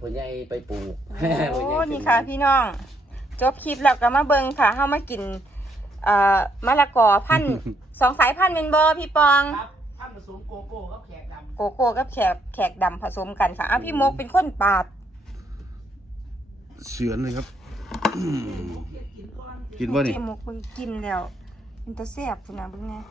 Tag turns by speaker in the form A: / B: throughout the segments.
A: พ่อใหญ่ไปปลูก
B: โอ้นี่ค่ะพี่น้องจบคลิปแล้วก็มาเบิ่งค่ะเฮามากินมะละกอพันธุ์ 2 สายพันธุ์เป็นบ่พี่ปอง
A: ครับพันธุ์ผสมโกโก้กับแขกดำ
B: โกโก้กับแขกดำผสมกันค่ะพี่มกเป็นคนปาด
C: เฉือนเลยครับ กินว่านี่
B: พี่มกเบิ่งกินแล้วมันจะแซ่บพุ่นน่ะเบิ่งแน่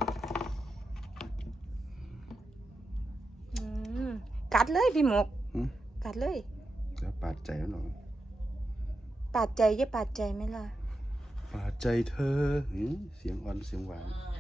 B: กัดเลยพี่มกกัดเลย
C: จะปาดใจแล้วหรอ
B: ปาดใจอย่าปาดใจไหมล่ะ
C: ปาดใจเธอเสียงอ่อนเสียงหวาน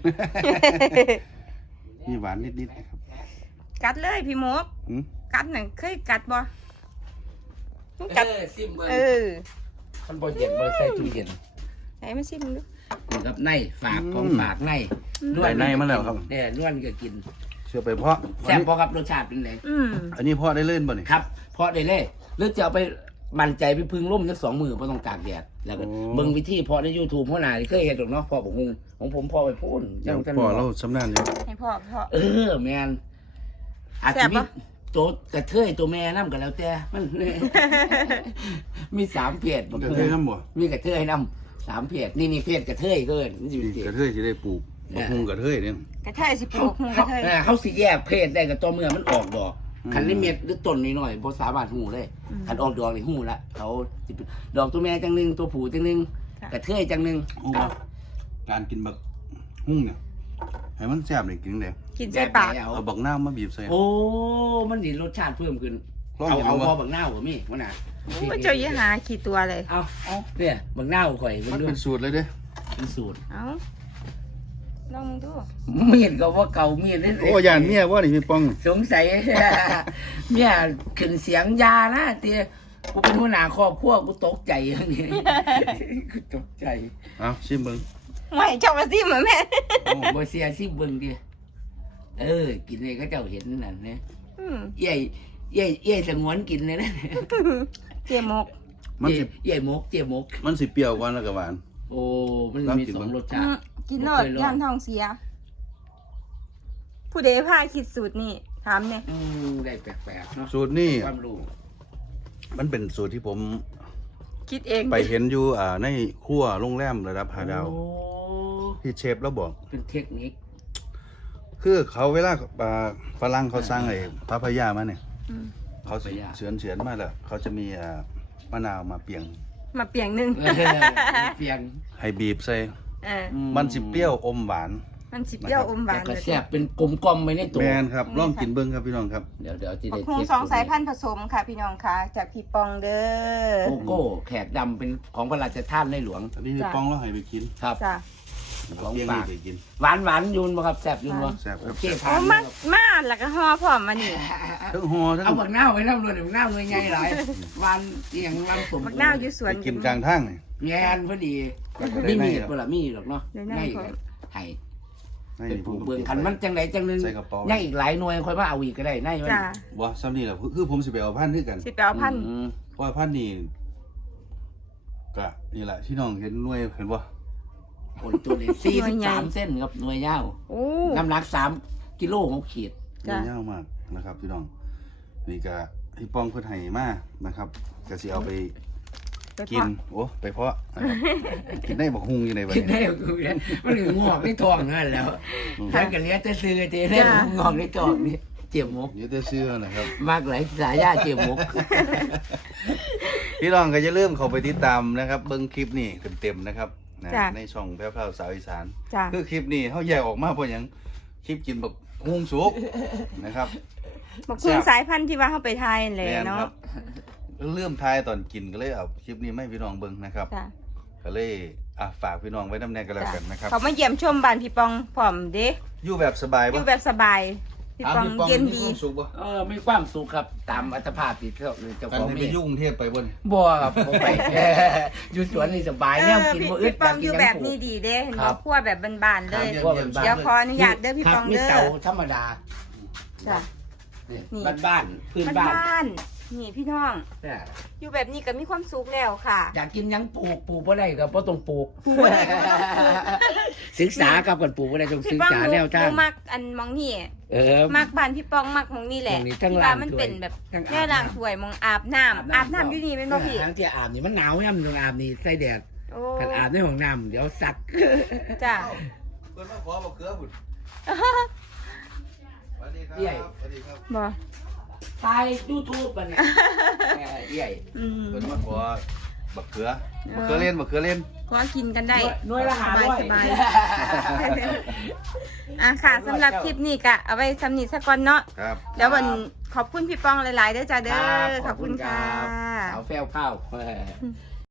C: มีหวานนิดๆนะครับ
B: กัดเลยพี่มกกัดหนังเคยกัดบ่
A: กัดซิมเบอร์มันบ่เย็นบ่ใส่ตู้เย็น
B: ไหนมาชิมดู
A: นี่ครับในฝากของฝากใน
C: ได้ในมาแล้วครับ
A: เนี่ยล้วนก็กิน
C: เชื่อไปเพราะ
A: แซ่บพอครับรสชาติเป็นไง
C: อันนี้พ่อได้เล่นบ่นี่
A: ครับเพราะได้เลยหรือจะเอาไปมั่นใจไปพึ่งร่มสัก2 มือเพราะต้องตากแดดแล้วก็เบิ่งวิธีเพาะใน YouTube หัวหน้าที่เคยเห็นหรอกเนาะพ่อบอกของผมพ่อไปพูด
C: เดี๋ยวพ่อเราชำนาญอยู่
B: ให้พ่อ
A: แมนอาจจะมีตัวกระเทยตัวแม่น้ำกันแล้วแต่มัน มี3 เพศ
C: กระเทยน้ำบ่
A: มีกระเทยน้ำ3 เพศนี่เพศกระเทยเกินนี่
C: กระเทยที่ได้ปลูกบักฮุงกระเทยเนี่ย
B: กระเทยสิปลูกกระเทย
A: เขาสิแยกเพศได้กับตัวเมื่อมันออกดอกคันนี้เม็ดหรือต้นนิดหน่อยพอสามารถหูเลยคันออกดอกเลยหูละเขาดอกตัวแม่จังนึงตัวผู้จังนึงกระเทยจังนึง
C: การกินบักฮุ้งเนี่ยให้มันแซ่บเลยกินเลย
B: กินใส่ปาก
C: เอาบักน้ำมาบีบใส่
A: โอ้มันดีรสชาติเพิ่มขึ้นเอาพอบักหน้าหัวมี่วะน่ะ
B: ว่าเจ้าอย่าหาขี้ตัวเลย
A: เอาเนี่ยบักหน้าข่อย
C: มันเป็นสูตรเลยเด้
A: เป็นสูตร
B: เอาลองมึงดู
A: เมียนก็ว่าเก่าเมียนนี่
C: โอ้ยานเมียว่านี่พี่ป้อง
A: สงสัย เมียขึ้นเสียงยานะเตี้ยกูเป็นหัวหน้าครอบครัวกูตกใจอย่างนี้ กูตกใจ
C: เอาชิมเบิ้ง
B: ไม่เจ้ามาซิเหมือนแม่
A: บ่เสียสิเบิ่งดิกินเลยก็เจ้าเห็นนั่นเนี่ยเย่สงวนกินเลยนะ
B: เจียมก
C: มันสิ
A: เย่มกเจียมก
C: มันสิเปรี้ยวกว่าแล้วก็หวาน
A: โอ้มันมี2 รสชาติ
B: กินโลดย่านท้องเสีย ผู้ใดพาคิดสูตรนี่ถามเนี่ย
A: ได้แปลกๆเนาะ
C: สูตรนี่
A: ความรู้
C: มันเป็นสูตรที่ผม
B: คิดเอง
C: ไปเห็นอยู่ในครัวโรงแรมระดับ5 ดาว
A: โอ้
C: ที่เชฟแล้วบอก
A: เป็นเทคนิค
C: คือเขาเวลาฝรั่งเขาสั่งไอ้พาพายามาเนี่ย เขาเฉือนมาแล้วเขาจะมีมะนาวมาเปียง
B: มาเปียงหนึง
A: เพียง
C: ให้บีบใส่
B: มั
C: มันสิเปรี้ยวอมหวาน
B: มันสิเปรี้ยวอมหวา
A: แต่
B: น
A: ก็แซ่บเป็นกลมกล่อมไปในตัว
C: แมนครับลองกินเบิ้งครับพี่น้องครับ
A: เดี๋ยวที่
B: บั
A: ได้
B: กฮุง2 สายพันธุ์ผสมค่ะพี่น้องค่ะจากพี่ปองเด้อ
A: โกโก้แขกดำเป็นของพระราชทานในหลวง
C: อันนี้พี่ป้องเราให้ไปกิน
A: ครับ
B: จ้ะ
A: ของ
C: เปียง
A: ฝา
C: นี่
A: ก
C: ไปกิน
A: หวานยูนบ่ครับแซ่บยูนบ่
C: แซ่บครับ
A: โอเค
B: โอ้
A: ผ่าน
B: มาแล้วก็ห่อพร้อมมานี่
C: ทั้งห่อทั้ง
A: เอาบักหน้าไว้น้ำรวนบักหน้าเลยใหญ่หลายหวานเอียงลำสม
B: บักนาวอยู่สวน
C: ไปกินกลางทางนี่
A: แงนพอดี
C: ได้
A: ไม่
C: ใน
A: มี
C: ครับ
A: บ่ล่ะมีหรอกเนาะ
B: ได้ใน
A: ใน
B: ครับ
A: ไห้
C: ให้
A: เป็น
C: ผ
A: ผู้
C: ม
A: เบิ่งคันมันจังไดจังนึง
C: ใส่กระเป๋า
A: ยังอีกหลายหน่วยค่อยมาเอาอีกก็ได้ในมัน
B: จ้ะ
C: บ่ซ้ำนี่แหละคือผมสิไปเอาพันธุ์คือกัน
B: สิไปเอาพันธุ์
C: เพราะว่าพันธุ์นี่ก็นี่แหละที่น้องเห็นหน่วยเห็นบ่
A: คนตัวนี้43 เส้นครับหน่วยยาว
B: โอ้
A: น้ำหนัก3 กิโล6 ขีด
C: หน่วยยาวมากนะครับพี่น้องนี่ก็พี่ป้องเพิ่นให้มานะครับก็สิเอาไป
B: ไป
C: กินโอ้ไปเพาะนะครับ กินได้บักฮุงอยู่ในบัด
A: คิด
C: นี้
A: ได้กูเนี่ยมันถึงงอกในท้องนั่นแล้วท่านก็เลี้ยงแต่ซื้อเจได้งอกในท้องนี่เจียมมก
C: เดี๋ยวจะเชื่อนะครับ
A: มากหลายสายาเจียมมก
C: พี่น้องก็อย่าลืมเข้าไปติดตามนะครับเบิ่งคลิปนี้เต็มๆนะครับนะ
B: จ้ะ
C: ในช่องแพร่วๆสาวอีสาน
B: จ้ะ
C: คือคลิปนี้เขาแยกออกมาเพราะหยังคลิปกินบักฮุงสุกนะครับ
B: บักฮุงสายพันธุ์ที่ว่าเข้าไปไทยนั่นแหละ
C: แม่น
B: เนาะ
C: ครับเริ่มทายตอนกินก็เลยเอาคลิปนี้ไม่พี่น้องเบิ่งนะครับ
B: จ้ะ
C: ก็เลยฝากพี่น้องไว้น้ำแน่กันแล้วกันนะครับ
B: เขามาเยี่ยมชมบ้านพี่ปองพร้อมเด้
C: อยู่แบบสบาย
B: อ
C: ปะ
B: ยู่แบบสบายพี่ปองเย็นดี
C: มีความสุขปะ
A: มีความสุขครับตามอัตภาพที่เจ้า
C: กัน
A: ของ
C: ให้
A: มี
C: ไปยุ่งเทพไปบน
A: บัวครับผมไป อยู่สวนนี่สบายแนวกินบ่อึด
B: พี่ปองอยู่แบบนี้ดีเด้เห็น
A: ครับ
B: ่ ครัวแบบบานๆเลย
C: ครับ
B: เดี๋ยวขออนุญาตเด้อพี่ปอง
A: มี
B: เด้อ
A: เตาธรรมดา
B: จ้ะ
A: บ้านพื้นบ้าน
B: บ้านนี่พี่น้อง
A: เนี่ย
B: อยู่แบบนี้ก็มีความสุขแล้วค่ะ
A: อยากกินหยังปลูกบ่ได้ก็บ่ต้องปลูก ศึกษากับกันปลูกบ่ได้ต้อง
B: พี่
A: ศึก
B: ป้อง
A: ษา
B: หนู
A: แนวทาง
B: มักอันมองนี่ มักบ้านพี่ป้องมักมองนี่แหละ
A: มองนี่ทั้ง
B: ที่
A: ล้า
B: ว่าง มัน
A: ถ้วย
B: เป็นแบบ
A: ทั้งอาบ
B: แน่ล้างถ้วยมองอาบน้ำอาบน้ำอยู่นี่เป็นบ่พี่
A: ทั้งที่อาบนี่มันหนาวยามต้องอาบนี่ใส่แดด
B: โอ้
A: กันอาบในห้องน้ำเดี๋ยวสัก
B: จ้ะ
C: เพิ่นมาขอบักเขือพุ่นสวัสดีครับสวัสดีครับ
B: บ่
A: ตาย YouTube ปะเนี่ยใหญ่
B: อืม
C: เพิ่นมาขอบักเขือบักเขือเล่นบักเขือเล่น
B: ขอกินกันได้
A: หน่วยละ500
B: สบายอ่ะค่ะสำหรับคลิปนี้ก็เอาไว้สำนีสักก่อนเนาะ
C: ครับ
B: เดี๋ยววันขอบคุณพี่ป้องหลายๆเด้อจ้าเด้อ
A: ครับ
B: ขอบคุณค่ะ
A: สาวแฟวข้าว